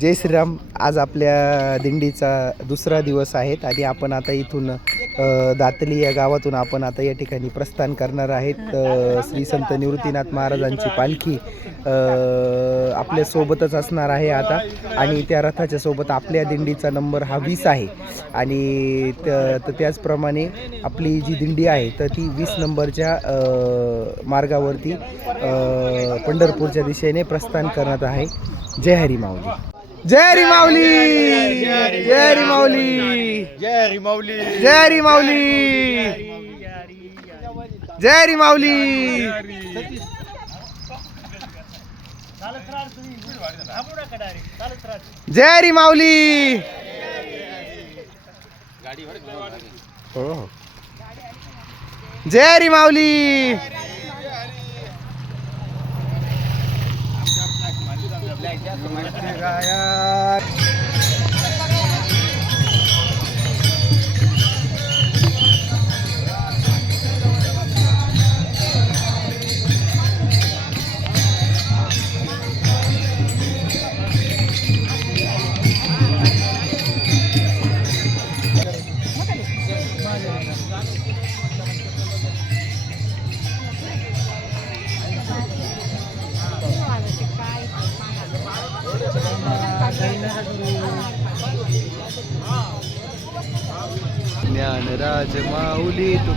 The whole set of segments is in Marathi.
जय श्रीराम. आज आपल्या दिंडीचा दुसरा दिवस आहेत आणि आपण आता इथून दातली या गावातून आपण आता या ठिकाणी प्रस्थान करणार आहेत. श्री संत निवृत्तीनाथ महाराजांची पालखी आपल्यासोबतच असणार आहे आता. आणि त्या रथाच्या सोबत आपल्या दिंडीचा नंबर हा वीस आहे. आणि त- तर त्याचप्रमाणे आपली जी दिंडी आहे तर ती वीस नंबरच्या मार्गावरती पंढरपूरच्या दिशेने प्रस्थान करणार आहे. जय हरी माऊली. जय हरी माऊली! जय हरी माऊली! जय हरी माऊली! जय हरी माऊली! जय हरी माऊली! जय माऊली. जय माऊली! ज्ञानराज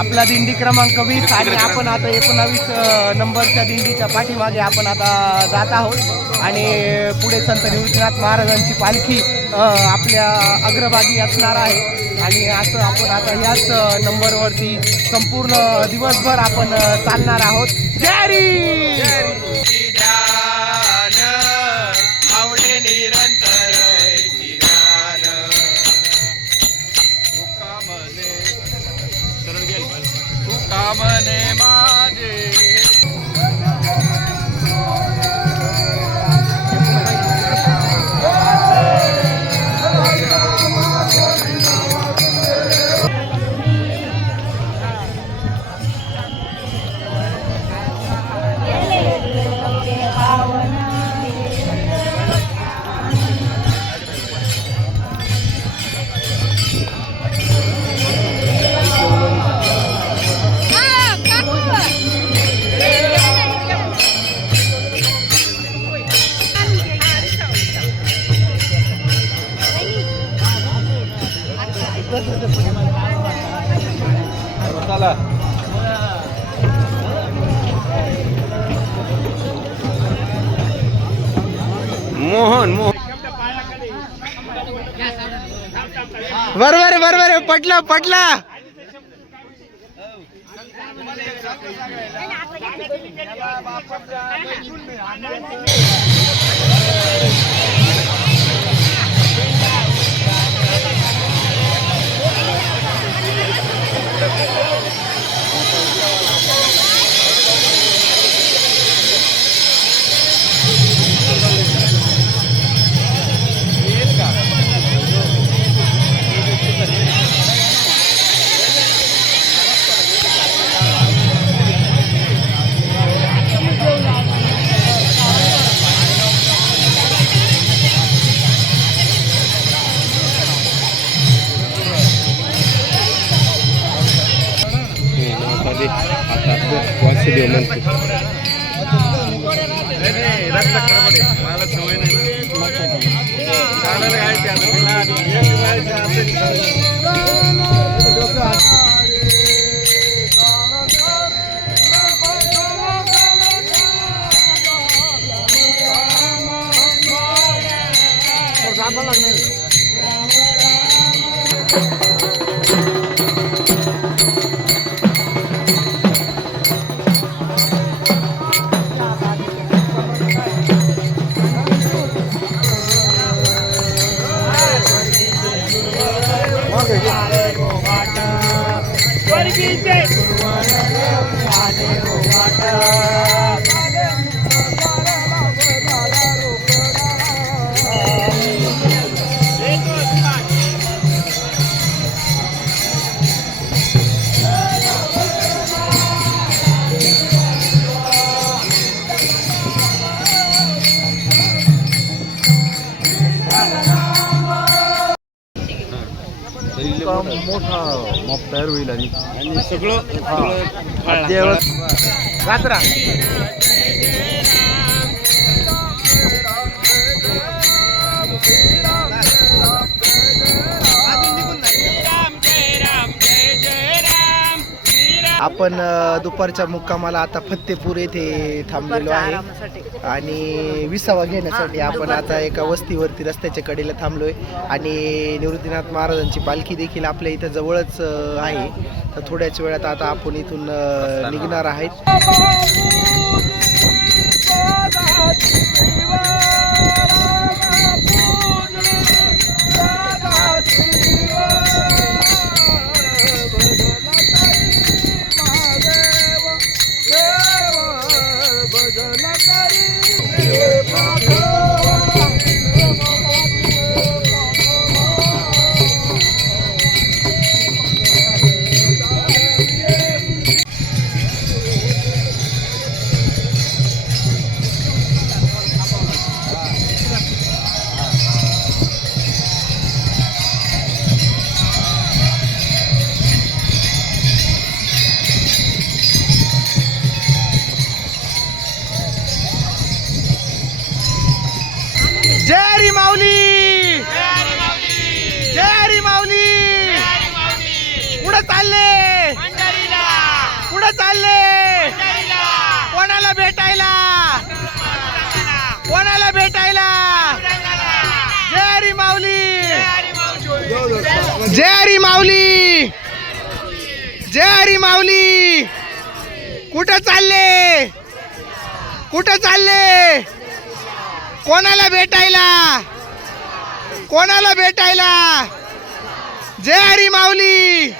आपला दिंडी क्रमांक वीस आणि आपण आता एकोणावीस नंबरच्या दिंडीच्या पाठीमागे आपण आता जात आहोत. आणि पुढे संत निवृत्तीनाथ महाराजांची पालखी आपल्या अग्रभागी असणार आहे. आणि असं आपण आता ह्याच नंबरवरती संपूर्ण दिवसभर आपण चालणार आहोत. जय हरी! चला मोहन मोहन. बरोबर आहे, बरोबर पटला पटलं. पटलं सगळं सगळं फळणार. आपण दुपारच्या मुक्कामाला आता फत्तेपूर येथे थांबलेलो आहे. आणि विसावा घेण्यासाठी आपण आता एका वस्तीवरती रस्त्याच्या कडेला थांबलोय. आणि निवृत्तीनाथ महाराजांची पालखी देखील आपल्या इथं जवळच आहे. तर थोड्याच वेळात आता आपण इथून निघणार आहेत. जय जय हरी माऊली! जय हरी माऊली! कुठं चालले? कुठं चालले? कोणाला भेटायला? कोणाला भेटायला? जय हरी माऊली!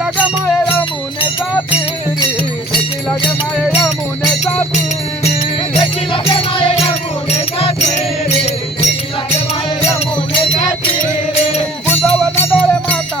लॻे माए मुने सापीरी देखी लॻे माए मुने सापीरी देखी लॻे माए मुने सापीरी देखी लॻे माए मुने सापीरी गुंजावन डोळे माता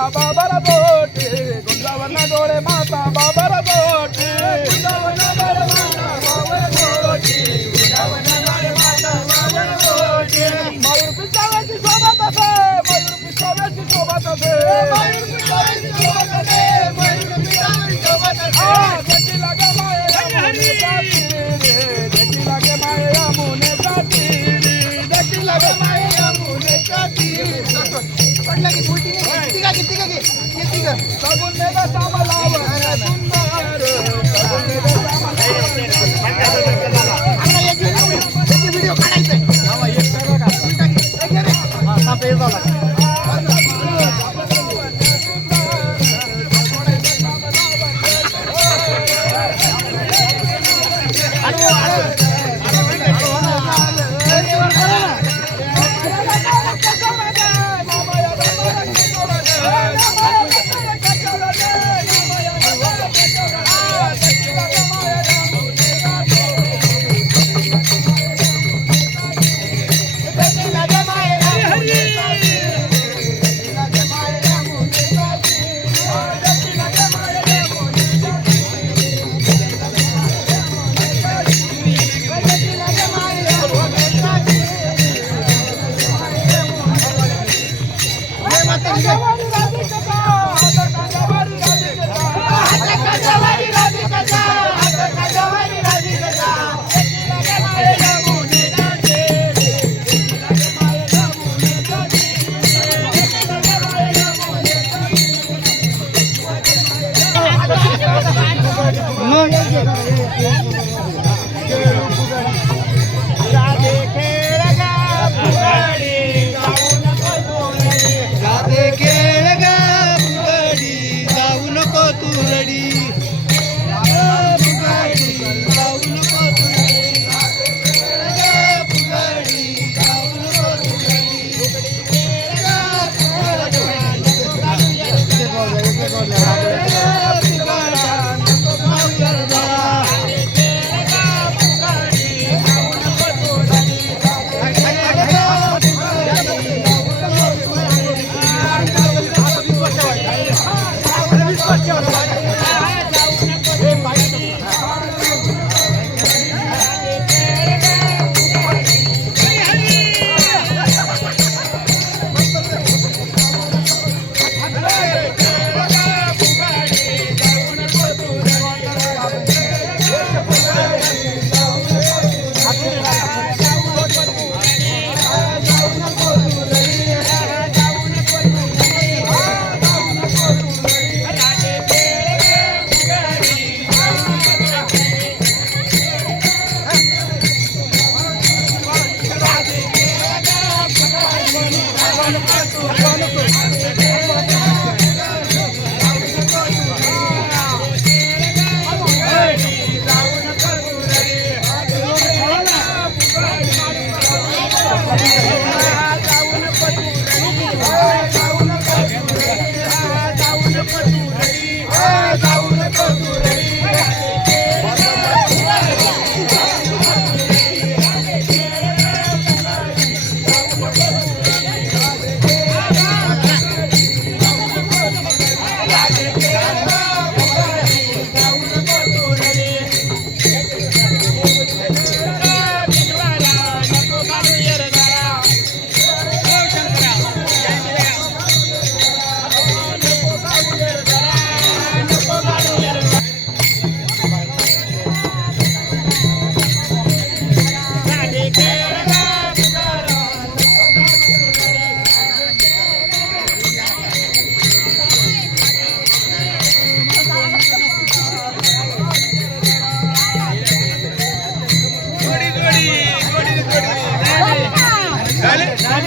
Come on, come.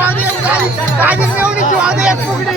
दाजी मेवणी एक फुगडी